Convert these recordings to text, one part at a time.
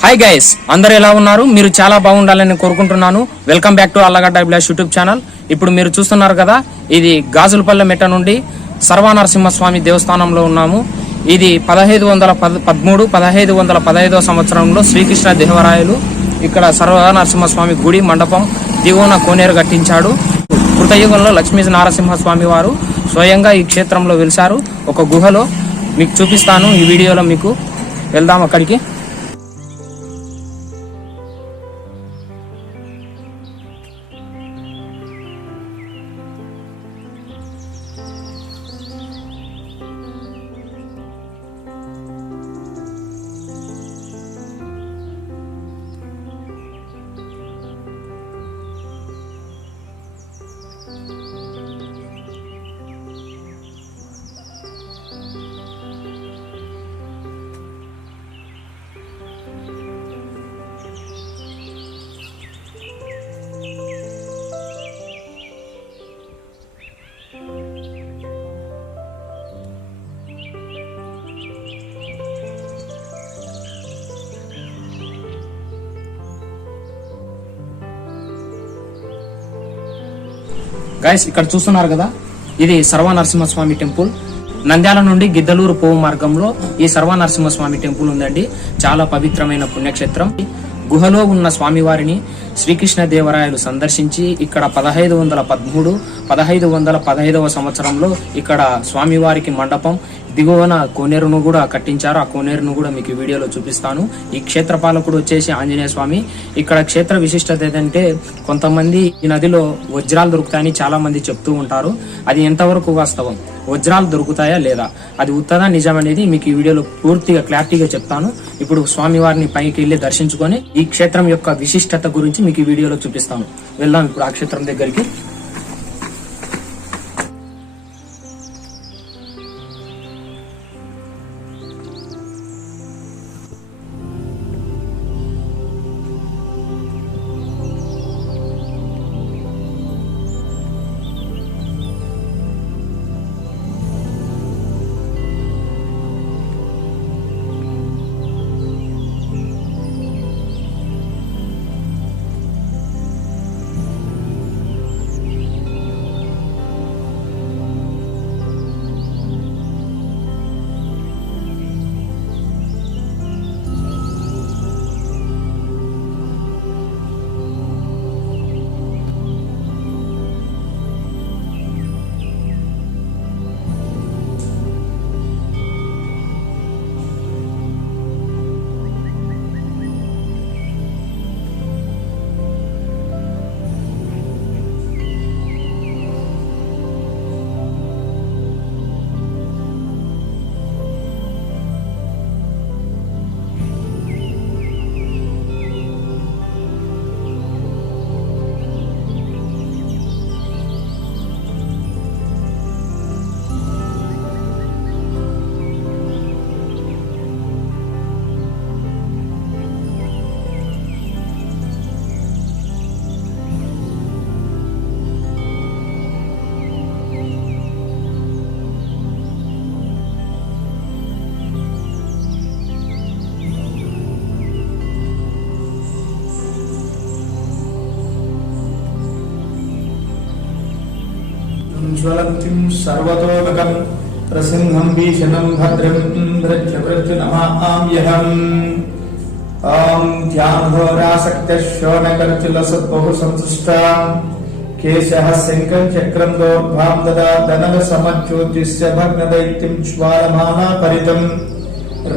Hi guys, అందరూ ఎలా ఉన్నారు? మీరు చాలా బాగుండాలని కోరుకుంటున్నాను. Welcome back to Allagadda Abhilash YouTube channel. ఇప్పుడు మీరు చూస్తున్నారు కదా, ఇది గాజులపల్లె మెట్ట నుండి సర్వనరసింహస్వామి దేవస్థానంలో ఉన్నాము. ఇది 1513-1515 సంవత్సరంలో శ్రీకృష్ణ దేవరాయలు ఇక్కడ సర్వనరసింహస్వామి గుడి మండపం దిగువన కోనేరు కట్టించాడు. కృతయుగంలో లక్ష్మీ నరసింహస్వామి వారు స్వయంగా ఈ క్షేత్రంలో వెలిశారు. ఒక గుహలో మీకు చూపిస్తాను. ఈ వీడియోలో మీకు వెళ్దాం అక్కడికి. గైస్, ఇక్కడ చూస్తున్నారు కదా, ఇది సర్వనరసింహస్వామి టెంపుల్. నంద్యాల నుండి గిద్దలూరు పోవు మార్గంలో ఈ సర్వనరసింహస్వామి టెంపుల్ ఉందండి. చాలా పవిత్రమైన పుణ్యక్షేత్రం. గుహలో ఉన్న స్వామివారిని శ్రీకృష్ణ దేవరాయలు సందర్శించి ఇక్కడ 1513-1515 సంవత్సరంలో ఇక్కడ స్వామివారికి మండపం దిగువన కోనేరును కూడా కట్టించారు. ఆ కోనేరును కూడా మీకు వీడియోలో చూపిస్తాను. ఈ క్షేత్రపాలకుడు వచ్చేసి ఆంజనేయ స్వామి. ఇక్కడ క్షేత్ర విశిష్టత ఏంటంటే, కొంతమంది ఈ నదిలో వజ్రాలు దొరుకుతాయని చాలా మంది చెప్తూ ఉంటారు. అది ఎంతవరకు వాస్తవం, వజ్రాలు దొరుకుతాయా లేదా, అది ఉత్తదా నిజం అనేది మీకు ఈ వీడియోలో పూర్తిగా క్లారిటీగా చెప్తాను. ఇప్పుడు స్వామివారిని పైకి వెళ్ళి దర్శించుకొని ఈ క్షేత్రం యొక్క విశిష్టత గురించి మీకు ఈ వీడియోలో చూపిస్తాను. వెళ్దాం ఇప్పుడు ఆ క్షేత్రం దగ్గరికి. ज्वलन्तीं सर्वतोमुखं प्रसिंहं भीषणं भद्रं नमाम्यहम्। ॐ ध्यानघोरासक्तशोणकर्चिलसद्बहुसंसुष्टां केशः शङ्खं चक्रं दोर्भां ददादनलसमज्योतिष्य भग्नदैत्यं ज्वालमाना परितं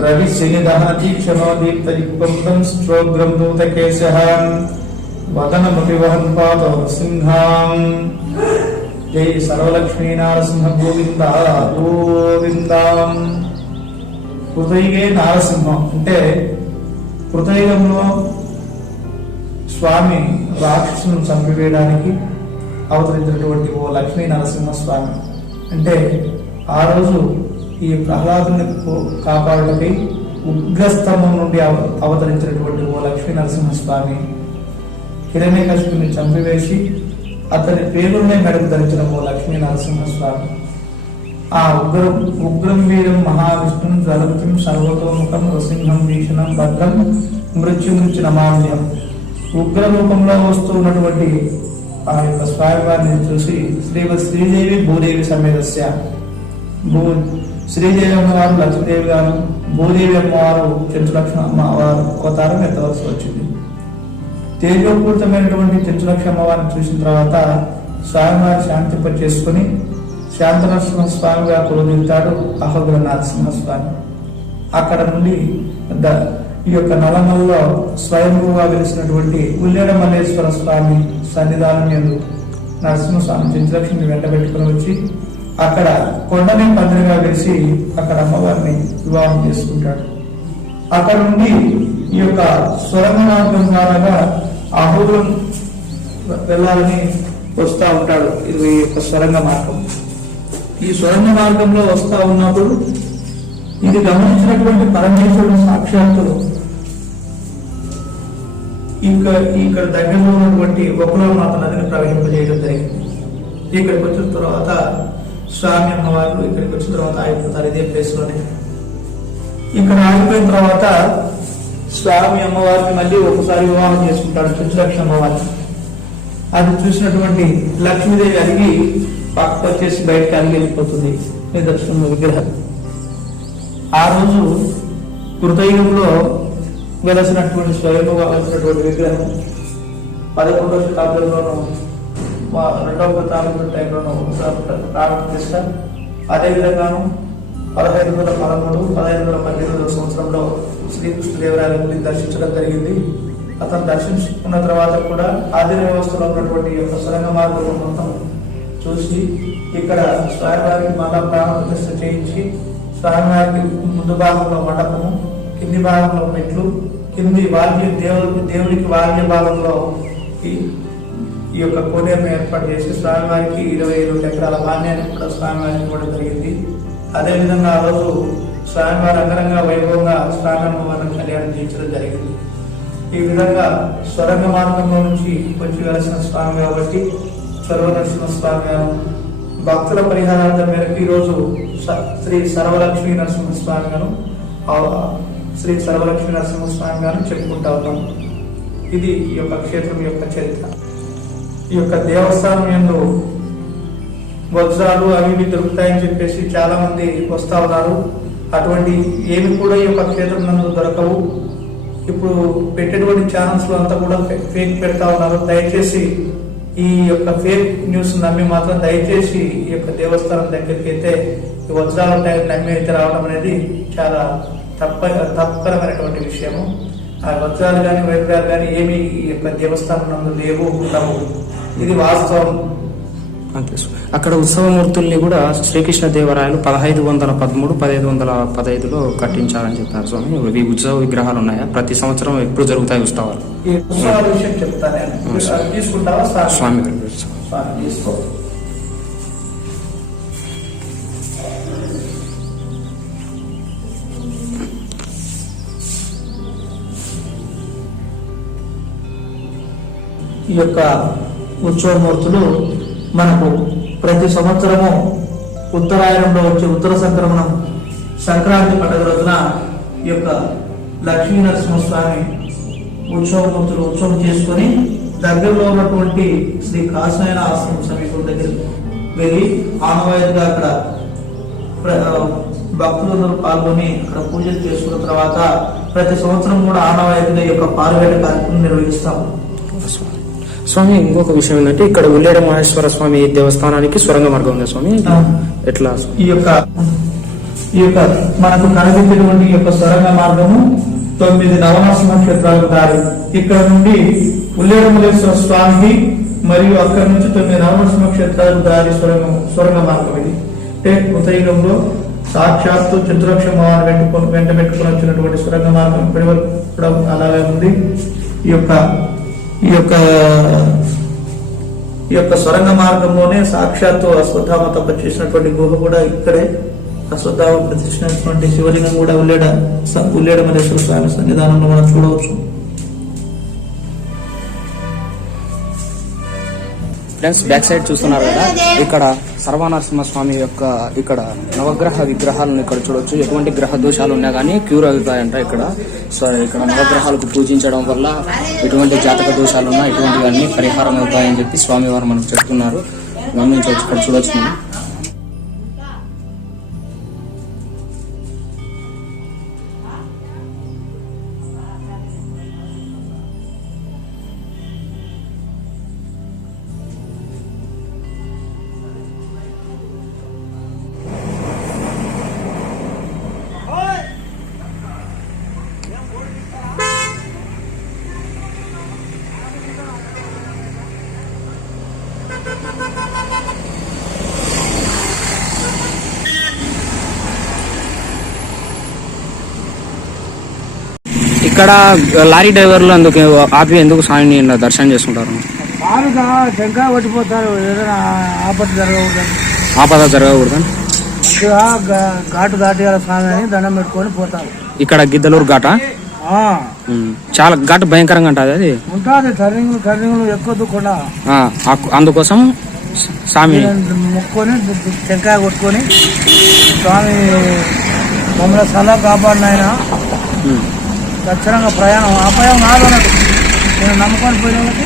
रविशनिदहनतीक्षणो दीप्तयुक्तं स्त्रोग्रं दूतकेशः वदनमपि वहन् पादौ सिंहाम्। जय सर्वलक्ष्मी नारसिंह गोविंद गोविंद। కృతయుగే నారసింహం అంటే కృతయుగంలో స్వామి రాక్షసులను చంపివేయడానికి అవతరించినటువంటి ఓ లక్ష్మీ నరసింహ స్వామి. అంటే ఆ రోజు ఈ ప్రహ్లాదుని కాపాడుటకై ఉగ్రస్తంభం నుండి అవతరించినటువంటి ఓ లక్ష్మీ నరసింహ స్వామి హిరణ్యకశిపుని చంపివేసి అతని పేరునే మెడకు ధరించిన ఓ లక్ష్మీ నరసింహస్వామి. ఆ ఉగ్రం వీరం మహావిష్ణుం జ్వలంతిం సర్వతోముఖం నృసింహం భీషణం భద్రం మృత్యు నమామ్యం. ఉగ్ర రూపంలో వస్తూ ఉన్నటువంటి ఆ యొక్క స్వామివారిని చూసి శ్రీదేవి భూదేవి సమేతస్య, శ్రీదేవి అమ్మవారు లక్ష్మీదేవి గారు, భూదేవి అమ్మవారు చెంచులక్ష్మి అమ్మవారు అవతారం ఎత్తవలసి వచ్చింది. తేజోపూరితమైనటువంటి చెంచులక్ష్మి అమ్మవారిని చూసిన తర్వాత స్వామివారి శాంతింప చేసుకుని శాంత నరసింహస్వామిగా కొలుదిగుతాడు అహోగ్ర నరసింహస్వామి. అక్కడ నుండి ఈ యొక్క నలమల్లో స్వయంభూగా వెలిసినటువంటి ఉల్లేడ మల్లేశ్వర స్వామి సన్నిధానం యందు నరసింహస్వామి చెంచులక్ష్మిని వెంట పెట్టుకుని వచ్చి అక్కడ కొండని పందిరిగా వేసి అక్కడ అమ్మవారిని వివాహం చేసుకుంటాడు. అక్కడ నుండి ఈ యొక్క స్వరంగ మార్గం ద్వారా అహోగ్రం వెళ్ళాలని వస్తూ ఉంటాడు. ఇది ఈ యొక్క స్వరంగ మార్గం. ఈ స్వరంగ మార్గంలో వస్తూ ఉన్నప్పుడు ఇది గమనించినటువంటి పరమేశ్వరుడు సాక్షాత్తు ఇక్కడ దగ్గరలో ఉన్నటువంటి ఒకలోమాత నదిని ప్రవహింపజేయడం జరిగింది. ఇక్కడికి వచ్చిన తర్వాత స్వామి అమ్మవారు ఇక్కడికి వచ్చిన తర్వాత ఆగిపోతారు ఇదే ప్లేస్ లోనే. ఇక్కడ ఆగిపోయిన తర్వాత స్వామి అమ్మవారిని మళ్ళీ ఒకసారి వివాహం చేసుకుంటాడు చెంచులక్ష్మి అమ్మవారిని. అది చూసినటువంటి లక్ష్మీదేవి అడిగి పక్కకు వచ్చేసి బయటకు అడిగి వెళ్ళిపోతుంది నిదర్శనం విగ్రహం. ఆ రోజు కృతయుగంలో వెలసినటువంటి స్వయంగా వెలసినటువంటి విగ్రహం 11వ శతాబ్దంలోనూ 2వ శతాబ్దం టైంలోనూ ప్రారంభించ, అదేవిధంగాను 1513, 1512 సంవత్సరంలో శ్రీకృష్ణదేవరాయలు దర్శించడం జరిగింది. అతను దర్శించుకున్న తర్వాత కూడా ఆధునిక వ్యవస్థలో ఉన్నటువంటి యొక్క సొరంగ మార్గం మొత్తం చూసి ఇక్కడ స్వామివారికి మళ్ళా ప్రాణ ప్రతిష్ఠ చేయించి స్వామివారికి ముందు భాగంలో మండపము, కింది భాగంలో మెట్లు, కింది దేవుడికి వాల్య భాగంలో ఈ యొక్క కోనేరును ఏర్పాటు చేసి స్వామివారికి 22 ఎకరాల మాన్యాన్ని కూడా స్వామివారికి ఇవ్వడం జరిగింది. అదేవిధంగా ఆ రోజు స్వామివారి అంగరంగ వైభవంగా స్వామి అమ్మవారిని కళ్యాణం చేయించడం జరిగింది. ఈ విధంగా స్వరంగ మార్గంలో నుంచి వచ్చి వెలసిన స్వామి కాబట్టి సర్వనరసింహ స్వామి గారు భక్తుల పరిహారార్థం మేరకు ఈరోజు శ్రీ సర్వలక్ష్మీ నరసింహస్వామి గారు శ్రీ సర్వలక్ష్మీ నరసింహస్వామి గారిని చెప్పుకుంటా ఉన్నాం. ఇది ఈ యొక్క క్షేత్రం యొక్క చరిత్ర. ఈ యొక్క దేవస్థానం యందు వజ్రాలు అవి ఇవి దొరుకుతాయని చెప్పేసి చాలా మంది వస్తా ఉన్నారు. అటువంటి ఏమి కూడా ఈ యొక్క క్షేత్రం నందు దొరకవు. ఇప్పుడు పెట్టేటువంటి ఛానల్స్ లో అంతా కూడా ఫేక్ పెడతా ఉన్నారు. దయచేసి ఈ యొక్క ఫేక్ న్యూస్ నమ్మి మాత్రం దయచేసి ఈ యొక్క దేవస్థానం దగ్గరికి అయితే ఈ వజ్రాల నమ్మి అయితే రావడం అనేది చాలా తప్పకరమైనటువంటి విషయము. ఆ వజ్రాలు కానీ వైద్యాలు కానీ ఏమి ఈ యొక్క దేవస్థానం నందు లేవు, ఉండవు. ఇది వాస్తవం. అక్కడ ఉత్సవమూర్తుల్ని కూడా శ్రీకృష్ణదేవరాయలు 1513, 1515లో కట్టించారని చెప్పారు స్వామి. ఇవి ఉత్సవ విగ్రహాలు ఉన్నాయా? ప్రతి సంవత్సరం ఎప్పుడు జరుగుతాయి ఉత్సవాలు? ఈ ఉత్సవాల విషయం చెప్తాను, తీసుకుంటావా స్వామి? తీసుకో. ఈ యొక్క ఉత్సవమూర్తులు మనకు ప్రతి సంవత్సరము ఉత్తరాయణంలో వచ్చే ఉత్తర సంక్రమణం సంక్రాంతి పండుగ రోజున ఈ యొక్క లక్ష్మీ నరసింహస్వామి ఉత్సవమూర్తులు ఉత్సవం చేసుకొని దగ్గరలో ఉన్నటువంటి శ్రీ కాశీనాయన ఆశ్రమం సమీపం దగ్గర వెళ్ళి ఆనవాయితీగా అక్కడ భక్తులందరూ పాల్గొని అక్కడ పూజలు చేసుకున్న తర్వాత ప్రతి సంవత్సరం కూడా ఆనవాయితీగా ఈ యొక్క పాల్గొనే కార్యక్రమం నిర్వహిస్తాము. స్వామి, ఇంకొక విషయం ఏంటంటే ఇక్కడ ఉల్లేడ మహేశ్వర స్వామి దేవస్థానానికి స్వరంగ మార్గం ఉంది స్వామి. ఎట్లా? ఈ యొక్క మనకు కనిపించేటువంటి ఈ యొక్క స్వరంగ మార్గము 9 నవనరసింహ క్షేత్రాలకు దారి. ఇక్కడ నుండి ఉల్లేడ మల్లేశ్వర స్వామికి మరియు అక్కడ నుంచి 9 నవనరసింహ క్షేత్రాలకు దారి స్వరంగ మార్గం ఇది. అంటే కృతయుగంలో సాక్షాత్తు చతురక్ష వెంట పెట్టుకుని వచ్చినటువంటి స్వరంగ మార్గం ఇప్పటి వరకు కూడా అలాగే ఉంది. ఈ యొక్క స్వరంగ మార్గంలోనే సాక్షాత్తు అశ్వత్థామ తప చేసినటువంటి గుహ కూడా ఇక్కడే, అశ్వత్థామ ప్రతిష్ఠించినటువంటి శివలింగం కూడా ఉల్లేడ మల్లేశ్వర స్వామి సన్నిధానంలో మనం చూడవచ్చు. ఫ్రెండ్స్ బ్యాక్ సైడ్ చూస్తున్నారు కదా, ఇక్కడ సర్వనరసింహ స్వామి యొక్క ఇక్కడ నవగ్రహ విగ్రహాలను ఇక్కడ చూడొచ్చు. ఎటువంటి గ్రహ దోషాలు ఉన్నా కానీ క్యూర్ అవుతాయంట ఇక్కడ. సో ఇక్కడ నవగ్రహాలకు పూజించడం వల్ల ఎటువంటి జాతక దోషాలు ఉన్నా ఇటువంటివన్నీ పరిహారం అవుతాయని చెప్పి స్వామివారు మనకు చెప్తున్నారు. గమనించవచ్చు, ఇక్కడ చూడొచ్చు మనం. ఇక్కడ లారీ డ్రైవర్లు అందుకు ఆపి ఎందుకు స్వామిని దర్శనం చేసుకుంటారు? మామూలుగా టెంకాయ కొట్టిపోతారు, ఏదైనా ఆపద జరగకూడదని. ఆపద జరగకూడదని మంచిగా ఘాటు దాటియాల స్వామి అని దండం పెట్టుకొని పోతారు. ఇక్కడ గిద్దలూరు ఘాట చాలా ఘాటు భయంకరంగా ఉంటుంది. అది ఉంటుంది, టర్నింగ్లు ఎక్కువ కూడా. అందుకోసం స్వామి మొక్కుకొని టెంకాయ కొట్టుకొని స్వామి మమ్మల్ని సలహా కాపాడిన ఆయన ఖచ్చితంగా ప్రయాణం అపాయం కాదు అన్నట్టు. నేను నమ్ముకొని పోయిన వాళ్ళకి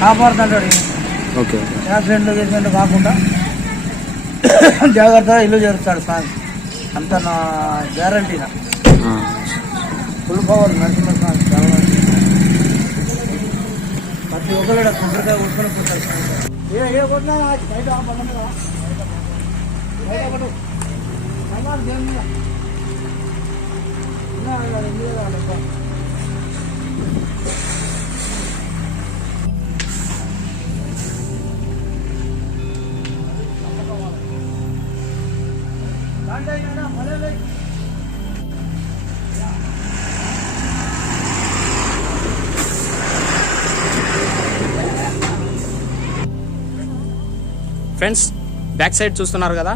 కాపాడుతుంటాడు. ఓకే, యాక్సిడెంట్ కాకుండా జాగ్రత్తగా ఇల్లు చేరుస్తాడు స్వామి. అంత నా గ్యారంటీనా, ఫుల్ పవర్ నరసింహ స్వామి. ప్రతి ఒక్కరు కుంటకాయ కూర్చొని పోతారు స్వామి. ఏ కొట్టినా బయట ఫ్రెండ్స్ బ్యాక్ సైడ్ చూస్తున్నారు కదా,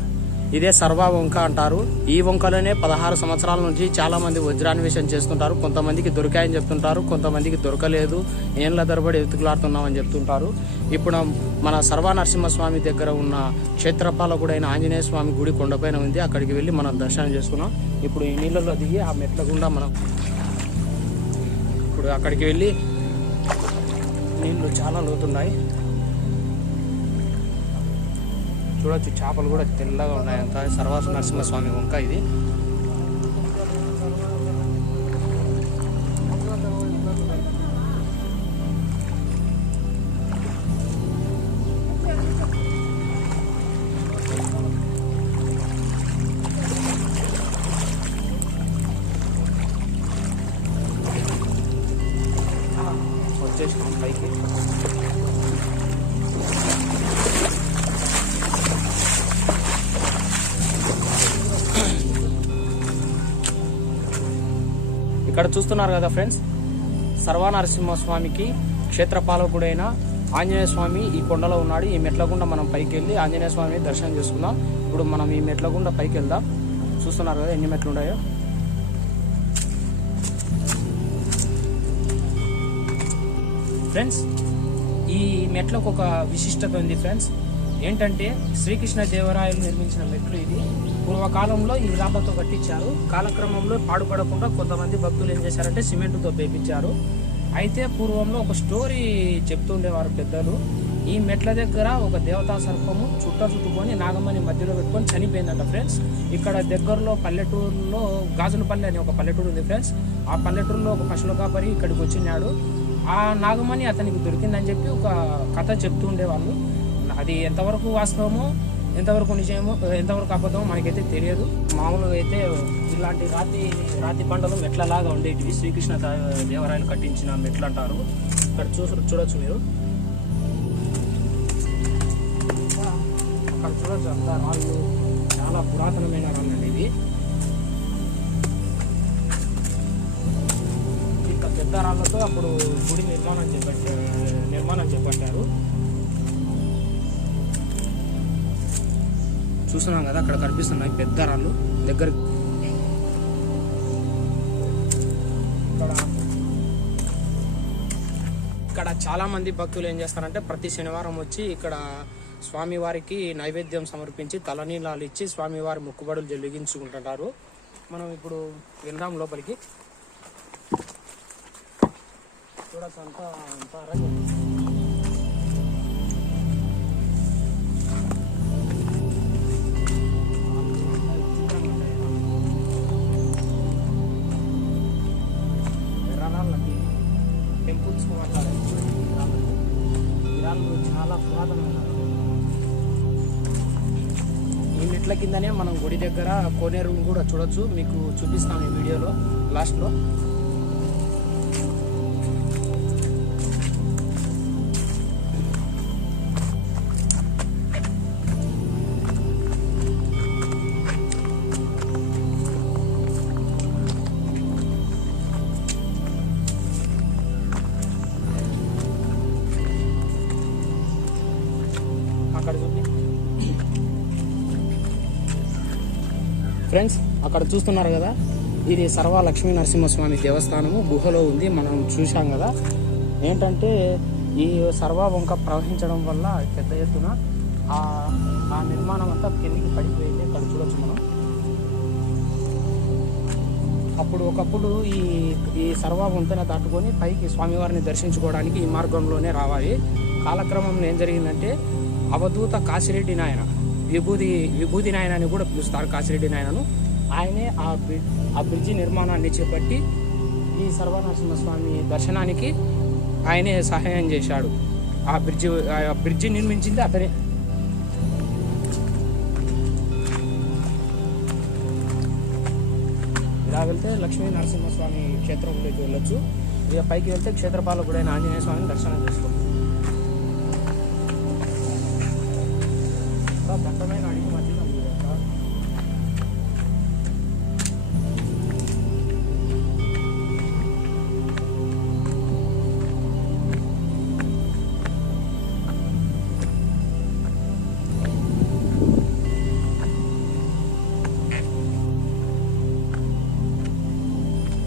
ఇదే సర్వ వంక అంటారు. ఈ వంకలోనే 16 సంవత్సరాల నుంచి చాలా మంది వజ్రాన్వేషణ చేస్తుంటారు. కొంతమందికి దొరికాయని చెప్తుంటారు, కొంతమందికి దొరకలేదు, ఏళ్ళ తరబడి ఎత్తుకులాడుతున్నామని చెప్తుంటారు. ఇప్పుడు మన సర్వనరసింహస్వామి దగ్గర ఉన్న క్షేత్రపాలకుడైన ఆంజనేయ స్వామి గుడి కొండపైన ఉంది. అక్కడికి వెళ్ళి మనం దర్శనం చేసుకున్నాం. ఇప్పుడు ఈ నీళ్ళలో దిగి ఆ మెట్ల గుండా మనం ఇప్పుడు అక్కడికి వెళ్ళి, నీళ్లు చాలా లోతున్నాయి చూడొచ్చు. చేపలు కూడా తెల్లగా ఉన్నాయంత. సర్వనరసింహస్వామి వంక ఇది. వచ్చేసినాం పైకి. ఇక్కడ చూస్తున్నారు కదా ఫ్రెండ్స్, సర్వనరసింహస్వామికి క్షేత్రపాలకుడైన ఆంజనేయ స్వామి ఈ కొండలో ఉన్నాడు. ఈ మెట్లగుండా మనం పైకి వెళ్ళి ఆంజనేయ స్వామిని దర్శనం చేసుకుందాం. ఇప్పుడు మనం ఈ మెట్లగుండా పైకి వెళ్దాం. చూస్తున్నారు కదా ఎన్ని మెట్లు ఉన్నాయో. ఫ్రెండ్స్ ఈ మెట్లకు ఒక విశిష్టత ఉంది ఫ్రెండ్స్. ఏంటంటే శ్రీకృష్ణ దేవరాయలు నిర్మించిన మెట్లు ఇది. పూర్వకాలంలో ఈ రాళ్లతో కట్టించారు. కాలక్రమంలో పాడుపడకుండా కొంతమంది భక్తులు ఏం చేశారంటే సిమెంటుతో పేపించారు. అయితే పూర్వంలో ఒక స్టోరీ చెప్తుండేవారు పెద్దలు. ఈ మెట్ల దగ్గర ఒక దేవతా సర్పము చుట్టుకొని నాగమణి మధ్యలో పెట్టుకొని చనిపోయిందంట ఫ్రెండ్స్. ఇక్కడ దగ్గరలో పల్లెటూరులో గాజులపల్లి అని ఒక పల్లెటూరు ఉంది ఫ్రెండ్స్. ఆ పల్లెటూరులో ఒక పశువుల కాపరి ఇక్కడికి వచ్చినాడు. ఆ నాగమణి అతనికి దొరికిందని చెప్పి ఒక కథ చెప్తూ ఉండేవాళ్ళు. అది ఎంతవరకు వాస్తవమో, ఎంతవరకు నిజమో, ఎంతవరకు అబద్ధమో మనకైతే తెలియదు. మామూలుగా అయితే ఇలాంటి రాతి బండలు మెట్లలాగా ఉండేటివి. శ్రీకృష్ణ దేవరాయలు కట్టించిన మెట్లు అంటారు. ఇక్కడ చూడొచ్చు మీరు. అక్కడ చూడొచ్చు అంతా రాళ్ళు, చాలా పురాతనమైన రాళ్ళు ఇది. ఇంకా పెద్ద రాళ్ళతో అప్పుడు గుడి నిర్మాణం చేపట్టారు. చూస్తున్నాం కదా అక్కడ కనిపిస్తున్నాయి పెద్ద రాళ్ళు దగ్గర. ఇక్కడ చాలా చాలా మంది భక్తులు ఏం చేస్తారంటే ప్రతి శనివారం వచ్చి ఇక్కడ స్వామివారికి నైవేద్యం సమర్పించి తలనీలాలు ఇచ్చి స్వామివారి మొక్కుబడులు జరిగించుకుంటుంటారు. మనం ఇప్పుడు వెళ్దాం లోపలికి. చూడచ్చు అంతా టెంపుల్స్ విరాళ్ళు చాలా పురాతనమైన. ఈ మెట్ల కిందనే మనం గుడి దగ్గర కోనేరు కూడా చూడొచ్చు. మీకు చూపిస్తాను ఈ వీడియోలో లాస్ట్లో. అక్కడ చూడండి ఫ్రెండ్స్, అక్కడ చూస్తున్నారు కదా, ఇది సర్వ లక్ష్మీ నరసింహస్వామి దేవస్థానము గుహలో ఉంది. మనం చూసాం కదా. ఏంటంటే ఈ సర్వ వంక ప్రవహించడం వల్ల పెద్ద ఎత్తున ఆ నిర్మాణం అంతా కిందికి పడిపోయింది. ఇక్కడ చూడొచ్చు మనం. ఒకప్పుడు ఈ సర్వ వంతెన దాటుకొని పైకి స్వామివారిని దర్శించుకోవడానికి ఈ మార్గంలోనే రావాలి. కాలక్రమంలో ఏం జరిగిందంటే అవధూత కాశిరెడ్డి నాయన, విభూతి నాయన అని కూడా పిలుస్తారు. కాశిరెడ్డి నాయనను ఆయనే ఆ బ్రిడ్జి నిర్మాణాన్ని చేపట్టి ఈ సర్వనరసింహస్వామి దర్శనానికి ఆయనే సహాయం చేశాడు. ఆ బ్రిడ్జి నిర్మించింది అతనే. ఇలా వెళ్తే లక్ష్మీ నరసింహస్వామి క్షేత్రంలోకి వెళ్ళొచ్చు. ఇక పైకి వెళ్తే క్షేత్రపాలకుడైన ఆంజనేయ స్వామిని దర్శనం చేసుకోవచ్చు. దట్టమైన అడిగి మధ్యలో ఉంది కదా.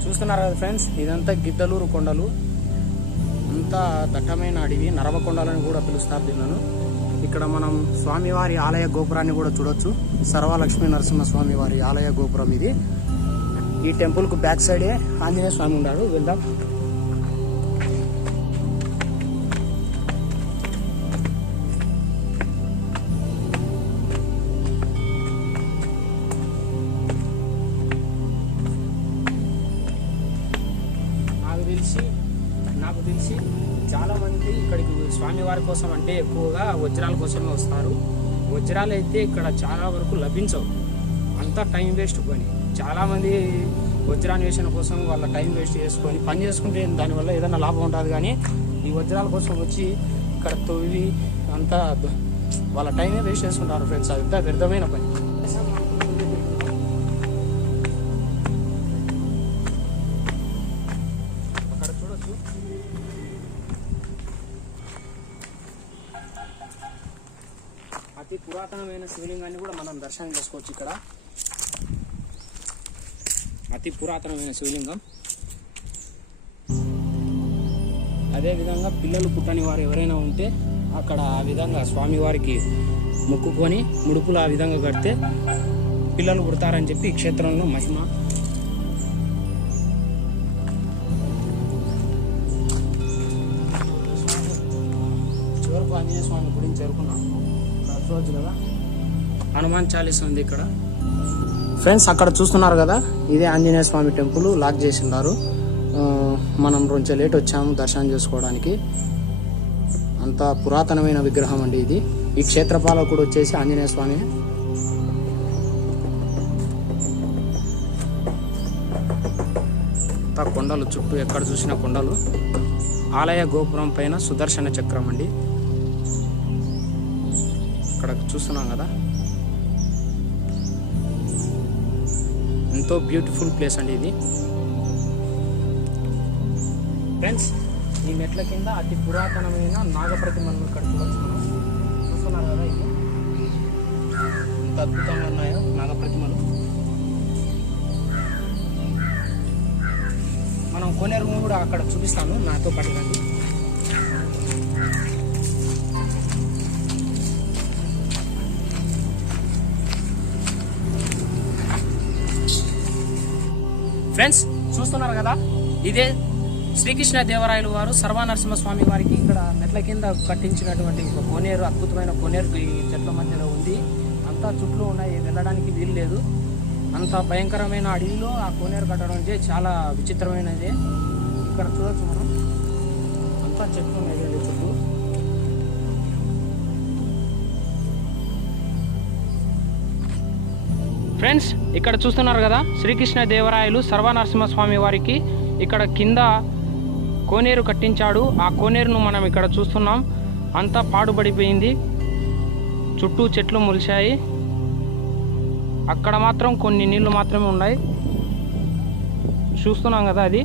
చూస్తున్నారు కదా ఫ్రెండ్స్, ఇదంతా గిద్దలూరు కొండలు. అంతా దట్టమైన అడవి, నరవకొండలని కూడా పిలుస్తారు దీనిను. ఇక్కడ మనం స్వామివారి ఆలయ గోపురాన్ని కూడా చూడొచ్చు. సర్వలక్ష్మీ నరసింహస్వామి వారి ఆలయ గోపురం ఇది. ఈ టెంపుల్ కు బ్యాక్ సైడే ఆంజనేయ స్వామి ఉన్నాడు. వెళ్దాం. నాకు తెలిసి చాలా మంది ఇక్కడికి స్వామివారి కోసం అంటే ఎక్కువగా వజ్రాల కోసమే వస్తారు. వజ్రాలు అయితే ఇక్కడ చాలా వరకు లభించవు. అంతా టైం వేస్ట్ పని. చాలామంది వజ్రాన్వేషణ కోసం వాళ్ళ టైం వేస్ట్ చేసుకొని పని చేసుకుంటే దానివల్ల ఏదైనా లాభం ఉంటుంది. కానీ ఈ వజ్రాల కోసం వచ్చి ఇక్కడ తొవ్వి అంతా వాళ్ళ టైమే వేస్ట్ చేసుకుంటారు ఫ్రెండ్స్. అదంతా వ్యర్థమైన పని. అక్కడ చూడొచ్చు అతి పురాతనమైన శివలింగాన్ని కూడా మనం దర్శనం చేసుకోవచ్చు. ఇక్కడ అతి పురాతనమైన శివలింగం. అదేవిధంగా పిల్లలు పుట్టని వారు ఎవరైనా ఉంటే అక్కడ ఆ విధంగా స్వామివారికి మొక్కుకొని ముడుపులు ఆ విధంగా కడితే పిల్లలు పుడతారని చెప్పి ఈ క్షేత్రంలో మహిమ. చివరకు ఆంజనేయ స్వామి గురించి చేరుకున్నాం. రోజు కదా హనుమాన్ చాలీసా ఉంది ఇక్కడ. ఫ్రెండ్స్, అక్కడ చూస్తున్నారు కదా, ఇదే ఆంజనేయ స్వామి టెంపుల్. లాక్ చేసి ఉన్నారు. మనం కొంచెం లేట్ వచ్చాము దర్శనం చేసుకోవడానికి. అంత పురాతనమైన విగ్రహం అండి ఇది. ఈ క్షేత్రపాలకుడు వచ్చేసి ఆంజనేయ స్వామి. అంతా కొండలు, చుట్టూ ఎక్కడ చూసిన కొండలు. ఆలయ గోపురం పైన సుదర్శన చక్రం అండి. ఇక్కడ చూస్తున్నాం కదా, ఎంతో బ్యూటిఫుల్ ప్లేస్ అండి ఇది. ఫ్రెండ్స్, ఈ మెట్ల కింద అతి పురాతనమైన నాగప్రతిమలను ఇక్కడ చూడొచ్చు. చూస్తున్నారు కదా, ఇది ఎంత అద్భుతంగా ఉన్నాయో నాగప్రతిమలు. మనం కోనేరు కూడా అక్కడ చూపిస్తాను, నాతో పాటు రండి. ఫ్రెండ్స్ చూస్తున్నారు కదా, ఇదే శ్రీకృష్ణ దేవరాయలు వారు సర్వనరసింహస్వామి వారికి ఇక్కడ మెట్ల కింద కట్టించినటువంటి ఒక కోనేరు, అద్భుతమైన కోనేరు ఈ చెట్ల మధ్యలో ఉంది. అంతా చుట్లు ఉన్నాయి, వెళ్ళడానికి వీలు లేదు. అంత భయంకరమైన అడవిలో ఆ కోనేరు కట్టడం అంటే చాలా విచిత్రమైనది. ఇక్కడ చూడొచ్చు మనం, అంతా చెట్లు ఉన్నాయి చుట్టూ. ఫ్రెండ్స్ ఇక్కడ చూస్తున్నారు కదా, శ్రీకృష్ణ దేవరాయలు సర్వనరసింహస్వామి వారికి ఇక్కడ కింద కోనేరు కట్టించాడు. ఆ కోనేరును మనం ఇక్కడ చూస్తున్నాం. అంతా పాడుబడిపోయింది, చుట్టూ చెట్లు మొలిచాయి. అక్కడ మాత్రం కొన్ని నీళ్లు మాత్రమే ఉన్నాయి, చూస్తున్నాం కదా అది.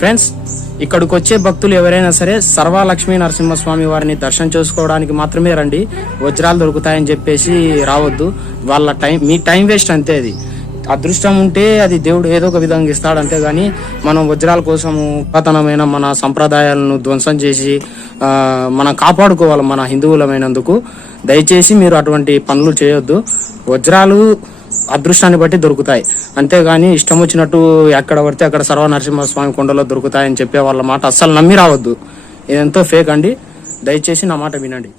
ఫ్రెండ్స్ ఇక్కడికి వచ్చే భక్తులు ఎవరైనా సరే సర్వలక్ష్మీ నరసింహస్వామి వారిని దర్శనం చేసుకోవడానికి మాత్రమే రండి. వజ్రాలు దొరుకుతాయని చెప్పేసి రావద్దు. వాళ్ళ మీ టైం వేస్ట్ అంతే. అది అదృష్టం ఉంటే అది దేవుడు ఏదో ఒక విధంగా ఇస్తాడు, అంతేగాని మనం వజ్రాల కోసము పురాతనమైన మన సంప్రదాయాలను ధ్వంసం చేసి మనం కాపాడుకోవాలి మన హిందువులమైనందుకు. దయచేసి మీరు అటువంటి పనులు చేయొద్దు. వజ్రాలు అదృష్టాన్ని బట్టి దొరుకుతాయి, అంతేగాని ఇష్టం వచ్చినట్టు ఎక్కడ పడితే అక్కడ సర్వనరసింహస్వామి కొండలో దొరుకుతాయని చెప్పే వాళ్ళ మాట అస్సలు నమ్మి రావద్దు. ఇదంతా ఫేక్ అండి. దయచేసి నా మాట వినండి.